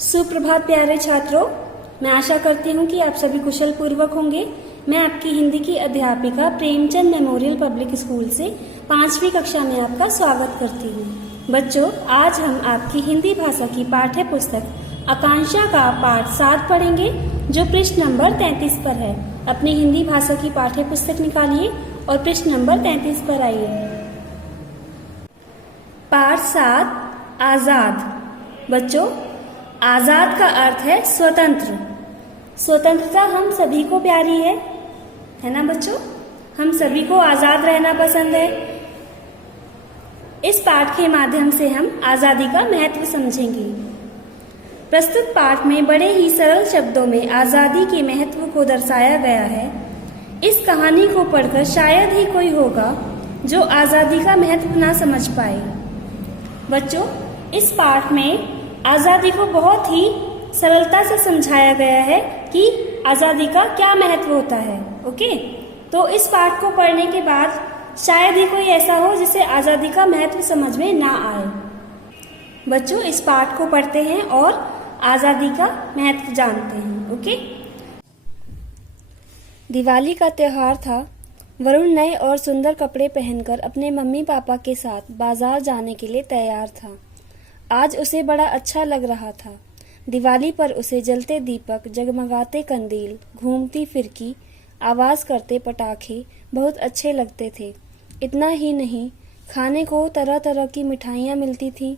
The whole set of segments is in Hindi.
सुप्रभात प्यारे छात्रों, मैं आशा करती हूँ कि आप सभी कुशल पूर्वक होंगे। मैं आपकी हिंदी की अध्यापिका प्रेमचंद मेमोरियल पब्लिक स्कूल से 5वीं कक्षा में आपका स्वागत करती हूँ। बच्चों, आज हम आपकी हिंदी भाषा की पाठ्य पुस्तक आकांक्षा का पाठ 7 पढ़ेंगे, जो पृष्ठ नंबर 33 पर है। अपनी हिंदी भाषा की पाठ्य पुस्तक निकालिए और पृष्ठ नंबर 33 पर आइए। पाठ 7 आजाद। बच्चों, आजाद का अर्थ है स्वतंत्र। स्वतंत्रता हम सभी को प्यारी है ना बच्चों? हम सभी को आजाद रहना पसंद है। इस पाठ के माध्यम से हम आजादी का महत्व समझेंगे। प्रस्तुत पाठ में बड़े ही सरल शब्दों में आजादी के महत्व को दर्शाया गया है। इस कहानी को पढ़कर शायद ही कोई होगा जो आजादी का महत्व ना समझ पाए। बच्चों, इस पाठ में आजादी को बहुत ही सरलता से समझाया गया है कि आजादी का क्या महत्व होता है। ओके, तो इस पाठ को पढ़ने के बाद शायद ही कोई ऐसा हो जिसे आजादी का महत्व समझ में ना आए। बच्चों, इस पाठ को पढ़ते हैं और आजादी का महत्व जानते हैं। ओके, दिवाली का त्योहार था। वरुण नए और सुंदर कपड़े पहनकर अपने मम्मी पापा के साथ बाजार जाने के लिए तैयार था। आज उसे बड़ा अच्छा लग रहा था। दिवाली पर उसे जलते दीपक, जगमगाते कंदील, घूमती फिरकी, आवाज करते पटाखे बहुत अच्छे लगते थे। इतना ही नहीं, खाने को तरह तरह की मिठाइयाँ मिलती थी।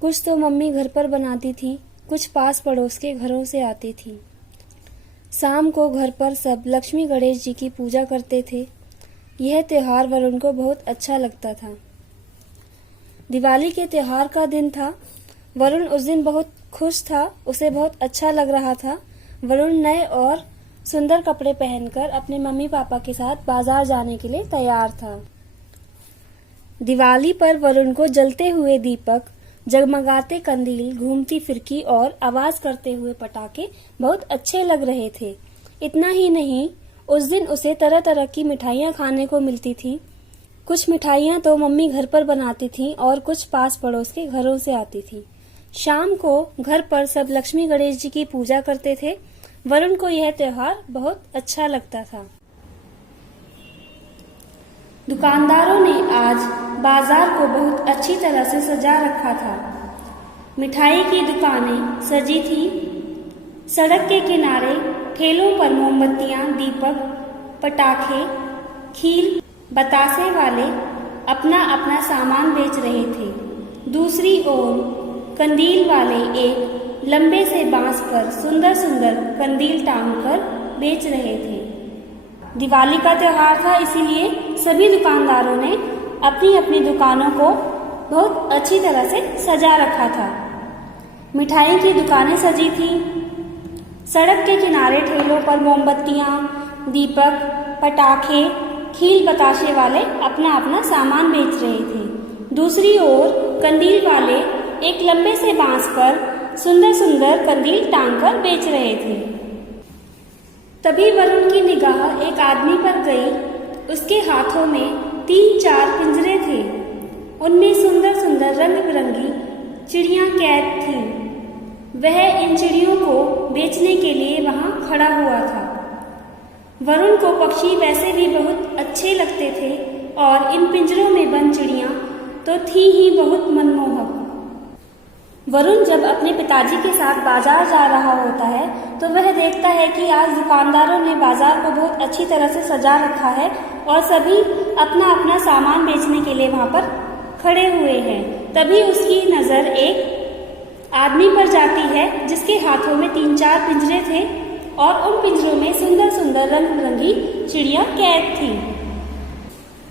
कुछ तो मम्मी घर पर बनाती थी, कुछ पास पड़ोस के घरों से आती थी। शाम को घर पर सब लक्ष्मी गणेश जी की पूजा करते थे। यह त्योहार वरुण को बहुत अच्छा लगता था। दिवाली के त्योहार का दिन था। वरुण उस दिन बहुत खुश था, उसे बहुत अच्छा लग रहा था। वरुण नए और सुंदर कपड़े पहनकर अपने मम्मी पापा के साथ बाजार जाने के लिए तैयार था। दिवाली पर वरुण को जलते हुए दीपक, जगमगाते कंदील, घूमती फिरकी और आवाज करते हुए पटाखे बहुत अच्छे लग रहे थे। इतना ही नहीं, उस दिन उसे तरह तरह की मिठाइयाँ खाने को मिलती थी। कुछ मिठाइयाँ तो मम्मी घर पर बनाती थी और कुछ पास पड़ोस के घरों से आती थी। शाम को घर पर सब लक्ष्मी गणेश जी की पूजा करते थे। वरुण को यह त्योहार बहुत अच्छा लगता था। दुकानदारों ने आज बाजार को बहुत अच्छी तरह से सजा रखा था। मिठाई की दुकानें सजी थी। सड़क के किनारे ठेलों पर मोमबत्तियां, दीपक, पटाखे, खील, बतासे वाले अपना अपना सामान बेच रहे थे। दूसरी ओर कंदील वाले एक लंबे से बांस पर सुंदर सुंदर कंदील टांगकर बेच रहे थे। दिवाली का त्योहार था, इसीलिए सभी दुकानदारों ने अपनी अपनी दुकानों को बहुत अच्छी तरह से सजा रखा था। मिठाई की दुकानें सजी थी। सड़क के किनारे ठेलों पर मोमबत्तियां, दीपक, पटाखे, खील बताशे वाले अपना अपना सामान बेच रहे थे। दूसरी ओर कंदील वाले एक लंबे से बांस पर सुंदर सुंदर कंदील टांगकर बेच रहे थे। तभी वरुण की निगाह एक आदमी पर गई। उसके हाथों में 3-4 पिंजरे थे। उनमें सुंदर सुंदर रंग बिरंगी चिड़ियां कैद थीं। वह इन चिड़ियों को बेचने के लिए वहां खड़ा हुआ था। वरुण को पक्षी वैसे भी बहुत अच्छे लगते थे और इन पिंजरों में बंद चिड़ियां तो थी ही बहुत मनमोहक। वरुण जब अपने पिताजी के साथ बाजार जा रहा होता है तो वह देखता है कि आज दुकानदारों ने बाजार को बहुत अच्छी तरह से सजा रखा है और सभी अपना अपना सामान बेचने के लिए वहां पर खड़े हुए हैं। तभी उसकी नजर एक आदमी पर जाती है जिसके हाथों में 3-4 पिंजरे थे और उन पिंजरों में सुंदर सुंदर रंग बिरंगी चिड़ियां कैद थी।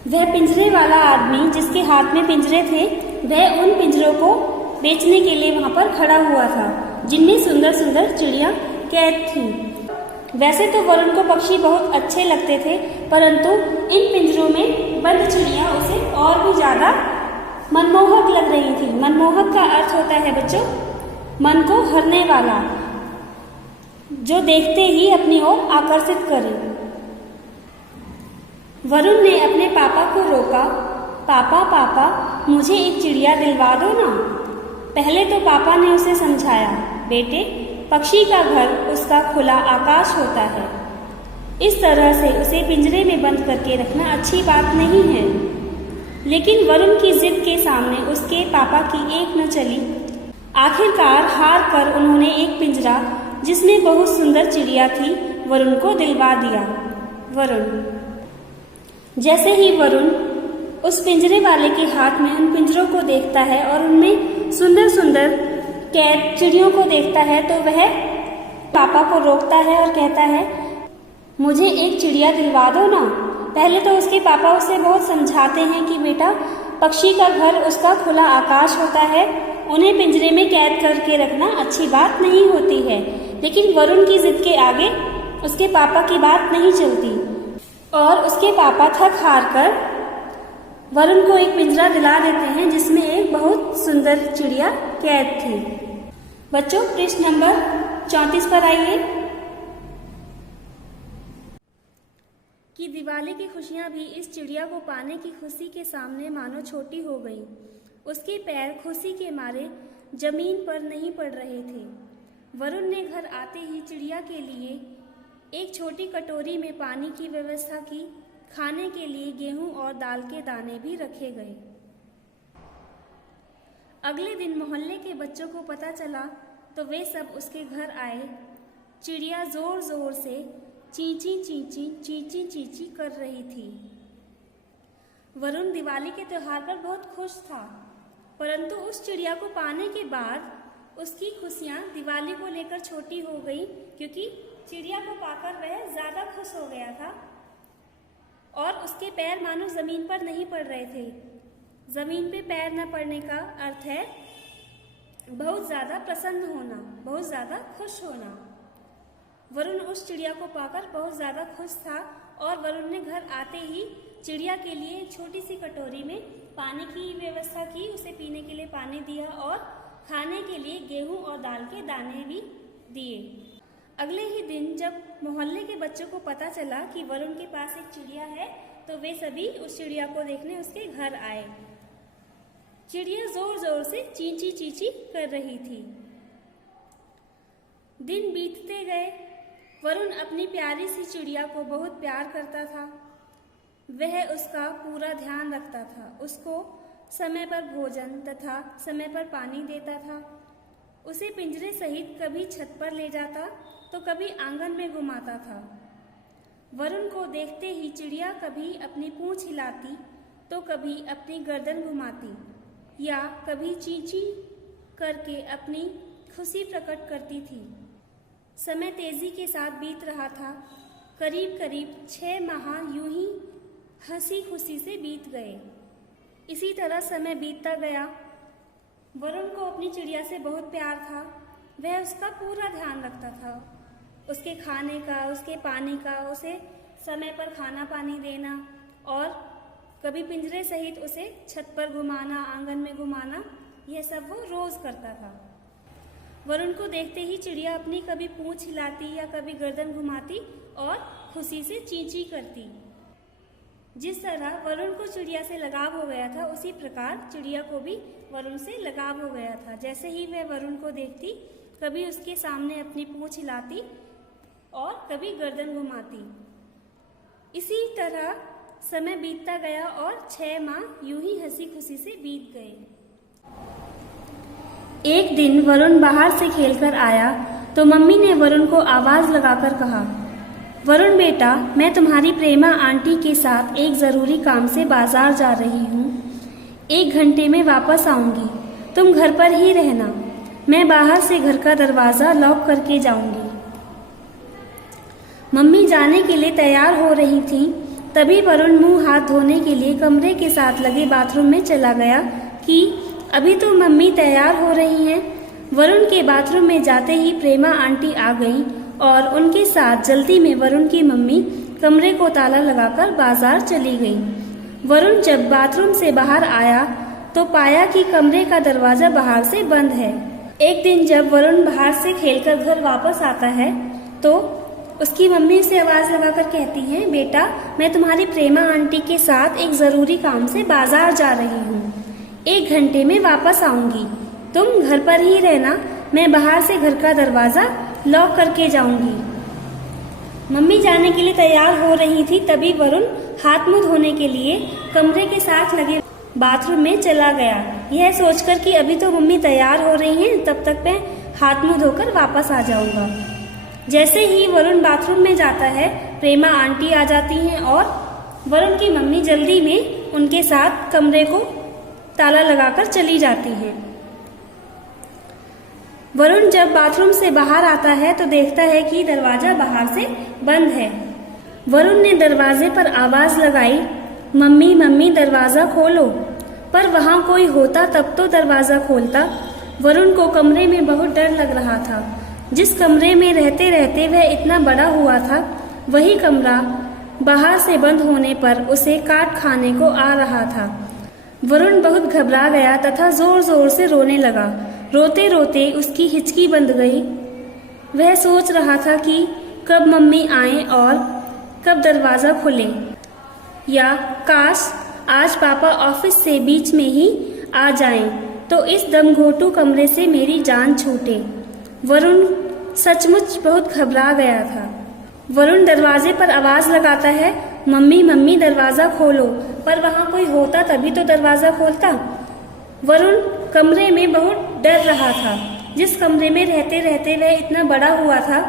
वह पिंजरे वाला आदमी जिसके हाथ में पिंजरे थे, वह उन पिंजरों को बेचने के लिए वहां पर खड़ा हुआ था, जिनमें सुंदर सुंदर चिड़ियां कैद थी। वैसे तो वरुण को पक्षी बहुत अच्छे लगते थे, परंतु इन पिंजरों में बंद चिड़ियां उसे और भी ज्यादा मनमोहक लग रही थी। मनमोहक का अर्थ होता है बच्चों, मन को हरने वाला, जो देखते ही अपनी ओर आकर्षित करे। वरुण ने अपने पापा को रोका, पापा पापा मुझे एक चिड़िया दिलवा दो ना। पहले तो पापा ने उसे समझाया, बेटे, पक्षी का घर उसका खुला आकाश होता है। इस तरह से उसे पिंजरे में बंद करके रखना अच्छी बात नहीं है। लेकिन वरुण की जिद के सामने उसके पापा की एक न चली। आखिरकार हार कर उन्होंने एक पिंजरा जिसमें बहुत सुंदर चिड़िया थी वरुण को दिलवा दिया। जैसे ही वरुण उस पिंजरे वाले के हाथ में उन पिंजरों को देखता है और उनमें सुंदर सुंदर कैद चिड़ियों को देखता है तो वह पापा को रोकता है और कहता है, मुझे एक चिड़िया दिलवा दो ना। पहले तो उसके पापा उसे बहुत समझाते हैं कि बेटा, पक्षी का घर उसका खुला आकाश होता है, उन्हें पिंजरे में कैद करके रखना अच्छी बात नहीं होती है। लेकिन वरुण की जिद के आगे उसके पापा की बात नहीं चलती और उसके पापा थक हार कर वरुण को एक पिंजरा दिला देते हैं जिसमें एक बहुत सुंदर चिड़िया कैद थी। बच्चों, पृष्ठ नंबर 34 पर आइए। कि दिवाली की खुशियां भी इस चिड़िया को पाने की खुशी के सामने मानो छोटी हो गई। उसके पैर खुशी के मारे जमीन पर नहीं पड़ रहे थे। वरुण ने घर आते ही चिड़िया के लिए एक छोटी कटोरी में पानी की व्यवस्था की। खाने के लिए गेहूं और दाल के दाने भी रखे गए। अगले दिन मोहल्ले के बच्चों को पता चला तो वे सब उसके घर आए। चिड़िया जोर जोर से चींची चींची चींची चींची कर रही थी। वरुण दिवाली के त्योहार पर बहुत खुश था, परंतु उस चिड़िया को पाने के बाद उसकी खुशियां दिवाली को लेकर छोटी हो गई, क्योंकि चिड़िया को पाकर वह ज्यादा खुश हो गया था और उसके पैर मानो जमीन पर नहीं पड़ रहे थे। जमीन पे पैर न पड़ने का अर्थ है बहुत ज्यादा प्रसन्न होना, बहुत ज्यादा खुश होना। वरुण उस चिड़िया को पाकर बहुत ज्यादा खुश था और वरुण ने घर आते ही चिड़िया के लिए एक छोटी सी कटोरी में पानी की व्यवस्था की, उसे पीने के लिए पानी दिया और खाने के लिए गेहूं और दाल के दाने भी दिए। अगले ही दिन जब मोहल्ले के बच्चों को पता चला कि वरुण के पास एक चिड़िया है तो वे सभी उस चिड़िया को देखने उसके घर आए। चिड़िया जोर जोर से चींची चींची कर रही थी। दिन बीतते गए। वरुण अपनी प्यारी सी चिड़िया को बहुत प्यार करता था। वह उसका पूरा ध्यान रखता था, उसको समय पर भोजन तथा समय पर पानी देता था। उसे पिंजरे सहित कभी छत पर ले जाता तो कभी आंगन में घुमाता था। वरुण को देखते ही चिड़िया कभी अपनी पूंछ हिलाती तो कभी अपनी गर्दन घुमाती या कभी चींची करके अपनी खुशी प्रकट करती थी। समय तेजी के साथ बीत रहा था। करीब करीब 6 माह यूं ही हंसी खुशी से बीत गए। इसी तरह समय बीतता गया। वरुण को अपनी चिड़िया से बहुत प्यार था। वह उसका पूरा ध्यान रखता था, उसके खाने का, उसके पानी का, उसे समय पर खाना पानी देना और कभी पिंजरे सहित उसे छत पर घुमाना, आंगन में घुमाना, यह सब वो रोज करता था। वरुण को देखते ही चिड़िया अपनी कभी पूंछ हिलाती या कभी गर्दन घुमाती और खुशी से चींची करती। जिस तरह वरुण को चिड़िया से लगाव हो गया था, उसी प्रकार चिड़िया को भी वरुण से लगाव हो गया था। जैसे ही वह वरुण को देखती, कभी उसके सामने अपनी पूंछ हिलाती और कभी गर्दन घुमाती। इसी तरह समय बीतता गया और 6 माह यूं ही हंसी खुशी से बीत गए। एक दिन वरुण बाहर से खेलकर आया तो मम्मी ने वरुण को आवाज लगाकर कहा, वरुण बेटा, मैं तुम्हारी प्रेमा आंटी के साथ एक जरूरी काम से बाजार जा रही हूँ। 1 घंटे में वापस आऊंगी, तुम घर पर ही रहना। मैं बाहर से घर का दरवाजा लॉक करके जाऊंगी। मम्मी जाने के लिए तैयार हो रही थी, तभी वरुण मुंह हाथ धोने के लिए कमरे के साथ लगे बाथरूम में चला गया कि अभी तो मम्मी तैयार हो रही हैं। वरुण के बाथरूम में जाते ही प्रेमा आंटी आ गई और उनके साथ जल्दी में वरुण की मम्मी कमरे को ताला लगाकर बाजार चली गई। वरुण जब बाथरूम से बाहर आया तो पाया कि कमरे का दरवाजा बाहर से बंद है। एक दिन जब वरुण बाहर से खेलकर घर वापस आता है तो उसकी मम्मी उसे आवाज लगाकर कहती है, बेटा, मैं तुम्हारी प्रेमा आंटी के साथ एक जरूरी काम से बाजार जा रही हूँ। 1 घंटे में वापस आऊंगी। तुम घर पर ही रहना, मैं बाहर से घर का दरवाजा लॉक करके जाऊंगी। मम्मी जाने के लिए तैयार हो रही थी, तभी वरुण हाथ मुंह धोने के लिए कमरे के साथ लगे बाथरूम में चला गया, यह सोचकर कि अभी तो मम्मी तैयार हो रही हैं, तब तक मैं हाथ मुंह धोकर वापस आ जाऊंगा। जैसे ही वरुण बाथरूम में जाता है, प्रेमा आंटी आ जाती हैं और वरुण की मम्मी जल्दी में उनके साथ कमरे को ताला लगाकर चली जाती हैं। वरुण जब बाथरूम से बाहर आता है तो देखता है कि दरवाजा बाहर से बंद है। वरुण ने दरवाजे पर आवाज लगाई, मम्मी मम्मी दरवाजा खोलो, पर वहां कोई होता तब तो दरवाजा खोलता। वरुण को कमरे में बहुत डर लग रहा था। जिस कमरे में रहते रहते वह इतना बड़ा हुआ था, वही कमरा बाहर से बंद होने पर उसे काट खाने को आ रहा था। वरुण बहुत घबरा गया तथा जोर जोर से रोने लगा। रोते रोते उसकी हिचकी बंद गई। वह सोच रहा था कि कब मम्मी आए और कब दरवाजा खुले, या काश आज पापा ऑफिस से बीच में ही आ जाएं, तो इस दमघोटू कमरे से मेरी जान छूटे। वरुण सचमुच बहुत घबरा गया था। वरुण दरवाजे पर आवाज लगाता है, मम्मी मम्मी दरवाजा खोलो, पर वहां कोई होता तभी तो दरवाजा खोलता। वरुण कमरे में बहुत डर रहा था। जिस कमरे में रहते रहते वह इतना बड़ा हुआ था,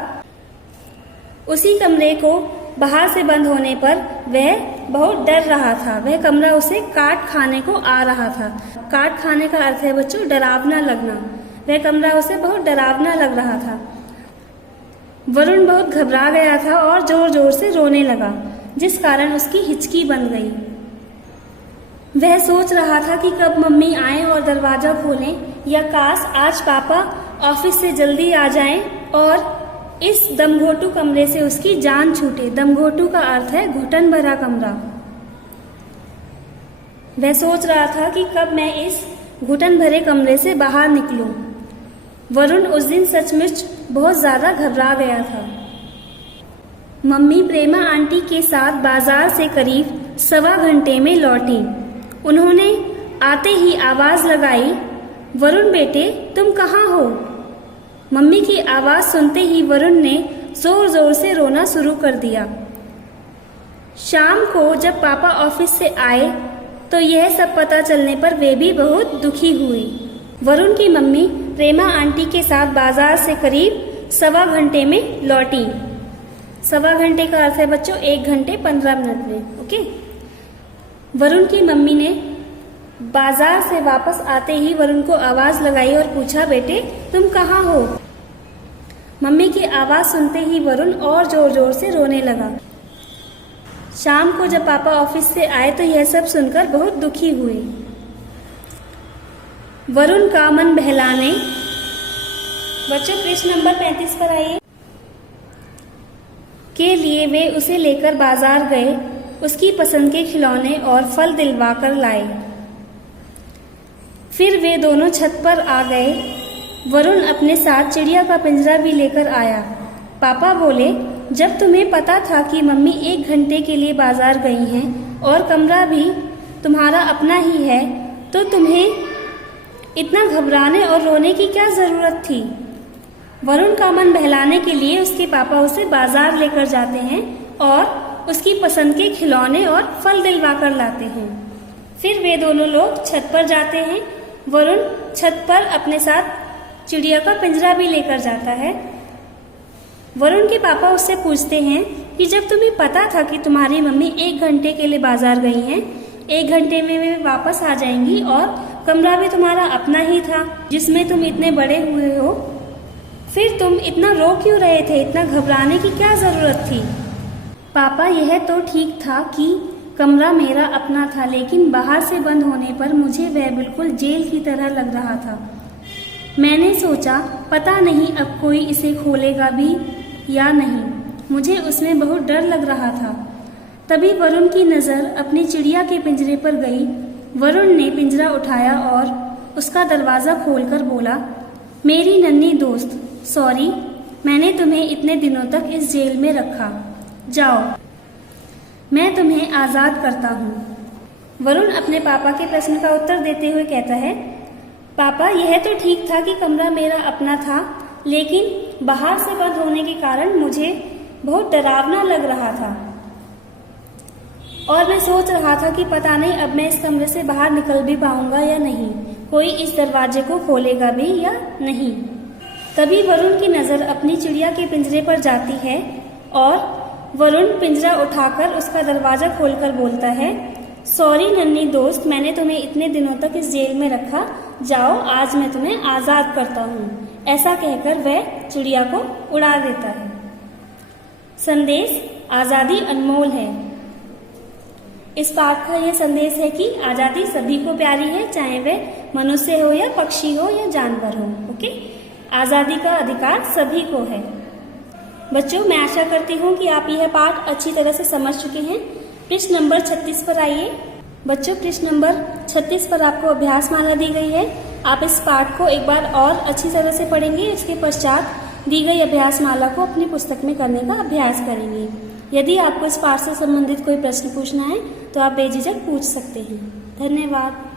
उसी कमरे को बाहर से बंद होने पर वह बहुत डर रहा था। वह कमरा उसे काट खाने को आ रहा था। काट खाने का अर्थ है बच्चों डरावना लगना। वह कमरा उसे बहुत डरावना लग रहा था। वरुण बहुत घबरा गया था और जोर जोर से रोने लगा, जिस कारण उसकी हिचकी बन गई। वह सोच रहा था कि कब मम्मी आए और दरवाजा खोलें, या काश आज पापा ऑफिस से जल्दी आ जाएं और इस दमघोटू कमरे से उसकी जान छूटे। दमघोटू का अर्थ है घुटन भरा कमरा। वह सोच रहा था कि कब मैं इस घुटन भरे कमरे से बाहर निकलूं। वरुण उस दिन सचमुच बहुत ज्यादा घबरा गया था। मम्मी प्रेमा आंटी के साथ बाजार से करीब 1.25 घंटे में लौटी। उन्होंने आते ही आवाज लगाई, वरुण बेटे तुम कहाँ हो? मम्मी की आवाज सुनते ही वरुण ने जोर जोर से रोना शुरू कर दिया। शाम को जब पापा ऑफिस से आए तो यह सब पता चलने पर वे भी बहुत दुखी हुए। वरुण की मम्मी प्रेमा आंटी के साथ बाजार से करीब 1.25 घंटे में लौटी। 1.25 घंटे का अर्थ है बच्चों 1 घंटे 15 मिनट में। ओके। वरुण की मम्मी ने बाजार से वापस आते ही वरुण को आवाज लगाई और पूछा, बेटे तुम कहाँ हो? मम्मी की आवाज सुनते ही वरुण और जोर जोर से रोने लगा। शाम को जब पापा ऑफिस से आए तो यह सब सुनकर बहुत दुखी हुए। वरुण का मन बहलाने बच्चों पृष्ठ नंबर 35 पर आइए के लिए वे उसे लेकर बाजार गए। उसकी पसंद के खिलौने और फल दिलवाकर लाए। फिर वे दोनों छत पर आ गए। वरुण अपने साथ चिड़िया का पिंजरा भी लेकर आया। पापा बोले, जब तुम्हें पता था कि मम्मी 1 घंटे के लिए बाजार गई हैं और कमरा भी तुम्हारा अपना ही है, तो तुम्हें इतना घबराने और रोने की क्या जरूरत थी? वरुण का मन बहलाने के लिए उसके पापा उसे बाजार लेकर जाते हैं और उसकी पसंद के खिलौने और फल दिलवा कर लाते हैं। फिर वे दोनों लोग छत पर जाते हैं। वरुण छत पर अपने साथ चिड़िया का पिंजरा भी लेकर जाता है। वरुण के पापा उससे पूछते हैं कि जब तुम्हें पता था कि तुम्हारी मम्मी 1 घंटे के लिए बाजार गई हैं, 1 घंटे में वे वापस आ जाएंगी और कमरा भी तुम्हारा अपना ही था जिसमें तुम इतने बड़े हुए हो, फिर तुम इतना रो क्यों रहे थे? इतना घबराने की क्या जरूरत थी? पापा यह तो ठीक था कि कमरा मेरा अपना था, लेकिन बाहर से बंद होने पर मुझे वह बिल्कुल जेल की तरह लग रहा था। मैंने सोचा पता नहीं अब कोई इसे खोलेगा भी या नहीं। मुझे उसमें बहुत डर लग रहा था। तभी वरुण की नज़र अपनी चिड़िया के पिंजरे पर गई। वरुण ने पिंजरा उठाया और उसका दरवाज़ा खोलकर बोला, मेरी नन्ही दोस्त, सॉरी मैंने तुम्हें इतने दिनों तक इस जेल में रखा। जाओ, मैं तुम्हें आज़ाद करता हूँ। वरुण अपने पापा के प्रश्न का उत्तर देते हुए कहता है, पापा, यह तो ठीक था कि कमरा मेरा अपना था, लेकिन बाहर से बंद होने के कारण मुझे बहुत डरावना लग रहा था और मैं सोच रहा था कि पता नहीं अब मैं इस कमरे से बाहर निकल भी पाऊंगा या नहीं, कोई इस दरवाजे को खोलेगा भी या नहीं। तभी वरुण की नजर अपनी चिड़िया के पिंजरे पर जाती है और वरुण पिंजरा उठाकर उसका दरवाजा खोलकर बोलता है, सॉरी नन्ही दोस्त, मैंने तुम्हें इतने दिनों तक इस जेल में रखा, जाओ आज मैं तुम्हें आजाद करता हूँ। ऐसा कहकर वह चिड़िया को उड़ा देता है। संदेश, आजादी अनमोल है। इस पाठ का यह संदेश है कि आजादी सभी को प्यारी है, चाहे वह मनुष्य हो या पक्षी हो या जानवर हो। ओके, आजादी का अधिकार सभी को है। बच्चों, मैं आशा करती हूँ कि आप यह पाठ अच्छी तरह से समझ चुके हैं। पृष्ठ नंबर 36 पर आइए। बच्चों, पृष्ठ नंबर 36 पर आपको अभ्यास माला दी गई है। आप इस पाठ को एक बार और अच्छी तरह से पढ़ेंगे, इसके पश्चात दी गई अभ्यास माला को अपनी पुस्तक में करने का अभ्यास करेंगे। यदि आपको इस पाठ से संबंधित कोई प्रश्न पूछना है तो आप बेझिझक पूछ सकते हैं। धन्यवाद।